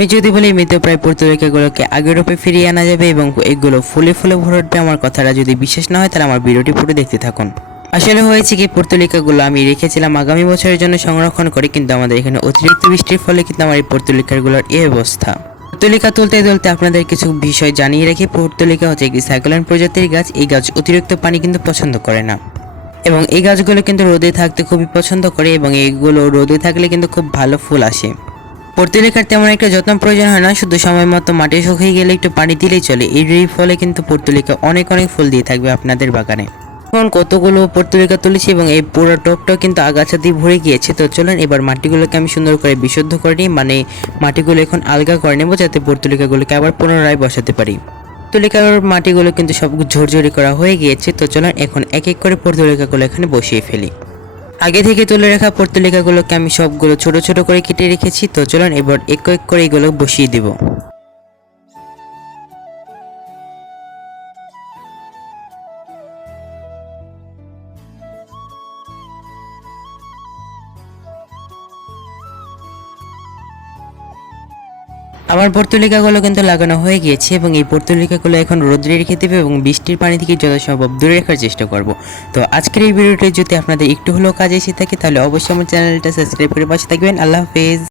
আমি যদি বলি মৃতপ্রায় পর্তুলিকাগুলোকে আগের রূপে ফিরিয়ে আনা যাবে এবং এগুলো ফুলে ফুলে ভরে উঠবে, আমার কথাটা যদি বিশ্বাস না হয় তাহলে আমার ভিডিওটি পুরো দেখতে থাকুন। আসলে হয়েছে কি, পর্তুলিকাগুলো আমি রেখেছিলাম আগামী বছরের জন্য সংরক্ষণ করে, কিন্তু আমাদের এখানে অতিরিক্ত বৃষ্টির ফলে কিন্তু আমার এই পর্তুলিকাগুলোর এই অবস্থা। পর্তুলিকা তুলতে তুলতে আপনাদের কিছু বিষয় জানিয়ে রেখে, পর্তুলিকা হচ্ছে একটি সাইক্লোন প্রজাতির গাছ। এই গাছ অতিরিক্ত পানি কিন্তু পছন্দ করে না এবং এই গাছগুলো কিন্তু রোদে থাকতে খুবই পছন্দ করে এবং এইগুলো রোদে থাকলে কিন্তু খুব ভালো ফুল আসে। পর্তুলিকার তেমন একটা যত্ন প্রয়োজন হয় না, শুধু সময় মতো মাটি শুকিয়ে গেলে একটু পানি দিলেই চলে। এর ফলে কিন্তু পর্তুলিকা অনেক অনেক ফুল দিয়ে থাকবে আপনাদের বাগানে। এখন কতগুলো পর্তুলিকা তুলেছি এবং এই পুরো টবটাও কিন্তু আগাছা দিয়ে ভরে গিয়েছে। তো চলুন এবার মাটিগুলোকে আমি সুন্দর করে বিশুদ্ধ করে নিই, মানে মাটিগুলো এখন আলগা করে নেবো যাতে পর্তুলিকাগুলোকে আবার পুনরায় বসাতে পারি। পর্তুলিকার মাটিগুলো কিন্তু সব ঝরঝরি করা হয়ে গিয়েছে। তো চলুন এখন এক এক করে পর্তুলিকাগুলো এখানে বসিয়ে ফেলি। আগে থেকে তুলে রাখা পর্তুলিকাগুলোকে আমি সবগুলো ছোট ছোট করে কেটে রেখেছি। তো চলুন এবার এক এক করে এগুলো বসিয়ে দেব। আমার পর্তুলিকাগুলো কিন্তু লাগানো হয়ে গিয়েছে এবং এই পর্তুলিকাগুলো এখন রোদ্রে রেখে দেবে এবং বৃষ্টির পানি থেকে যথাসম্ভব দূরে রাখার চেষ্টা করব। তো আজকের এই ভিডিওটি যদি আপনাদের একটু হলেও কাজে এসে থাকে তাহলে অবশ্যই আমার চ্যানেলটা সাবস্ক্রাইব করে পাশে থাকবেন। আল্লাহ হাফেজ।